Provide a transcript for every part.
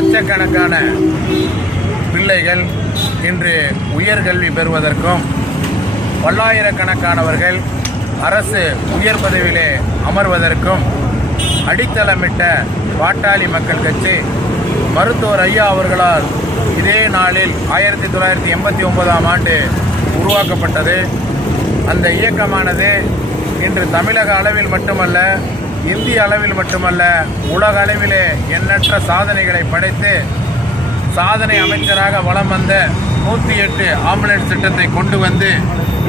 லட்சக்கணக்கான பிள்ளைகள் இன்று உயர்கல்வி பெறுவதற்கும் பல்லாயிரக்கணக்கானவர்கள் அரசு உயர் பதவியிலே அமர்வதற்கும் அடித்தளமிட்ட பாட்டாளி மக்கள் கட்சி மருத்துவர் ஐயா அவர்களால் இதே நாளில் ஆயிரத்தி தொள்ளாயிரத்தி எண்பத்தி ஒன்பதாம் ஆண்டு உருவாக்கப்பட்டது. அந்த இயக்கமானது இன்று தமிழக அளவில் மட்டுமல்ல இந்திய அளவில் மட்டுமல்ல உலக அளவிலே எண்ணற்ற சாதனைகளை படைத்து சாதனை அமைச்சராக வலம் வந்த நூற்றி எட்டு ஆம்புலன்ஸ் திட்டத்தை கொண்டு வந்து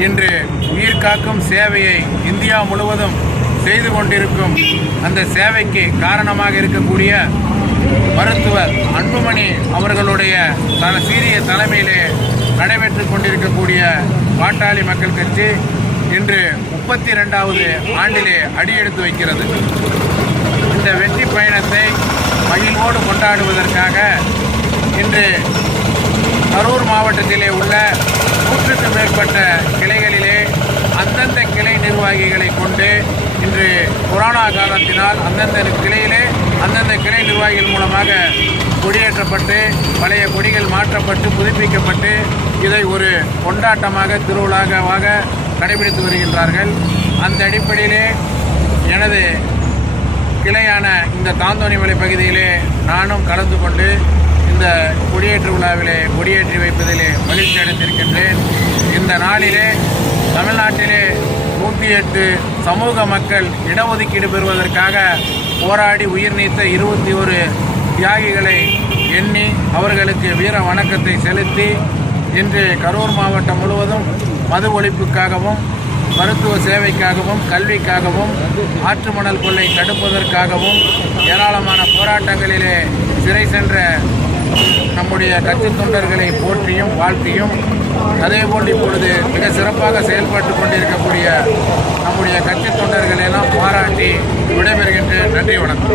இன்று உயிர் காக்கும் சேவையை இந்தியா முழுவதும் செய்து கொண்டிருக்கும் அந்த சேவைக்கு காரணமாக இருக்கக்கூடிய மருத்துவர் அன்புமணி அவர்களுடைய தன சீரிய தலைமையிலே நடைபெற்று கொண்டிருக்கக்கூடிய பாட்டாளி மக்கள் கட்சி இன்று முப்பத்தி ரெண்டாவது ஆண்டிலே அடியெடுத்து வைக்கிறது. இந்த வெற்றி பயணத்தை மகிழ்வோடு கொண்டாடுவதற்காக இன்று கரூர் மாவட்டத்திலே உள்ள நூற்றுக்கு மேற்பட்ட கிளைகளிலே அந்தந்த கிளை நிர்வாகிகளை கொண்டு இன்று கொரோனா காலத்தினால் அந்தந்த கிளையிலே அந்தந்த கிளை நிர்வாகிகள் மூலமாக கொடியேற்றப்பட்டு பழைய கொடிகள் மாற்றப்பட்டு புதுப்பிக்கப்பட்டு இதை ஒரு கொண்டாட்டமாக திருவிழாவாக கடைபிடித்து வருகின்றார்கள். அந்த அடிப்படையிலே எனது கிளையான இந்த தாந்தோணிமலை பகுதியிலே நானும் கலந்து கொண்டு இந்த கொடியேற்று விழாவிலே கொடியேற்றி வைப்பதிலே மகிழ்ச்சி அடைந்திருக்கின்றேன். இந்த நாளிலே தமிழ்நாட்டிலே நூற்றி எட்டு சமூக மக்கள் இடஒதுக்கீடு பெறுவதற்காக போராடி உயிர் நீத்த இருபத்தி ஒரு தியாகிகளை எண்ணி அவர்களுக்கு வீர வணக்கத்தை செலுத்தி இன்று கரூர் மாவட்டம் முழுவதும் மது ஒழிப்புக்காகவும் மருத்துவ சேவைக்காகவும் கல்விக்காகவும் ஆற்று மணல் கொள்ளை தடுப்பதற்காகவும் ஏராளமான போராட்டங்களிலே சிறை சென்ற நம்முடைய கட்சி தொண்டர்களை போற்றியும் வாழ்த்தியும் அதேபோல் இப்பொழுது மிக சிறப்பாக செயல்பட்டு கொண்டிருக்கக்கூடிய நம்முடைய கட்சி தொண்டர்களை எல்லாம் பாராட்டி விடைபெறுகின்ற நன்றி வணக்கம்.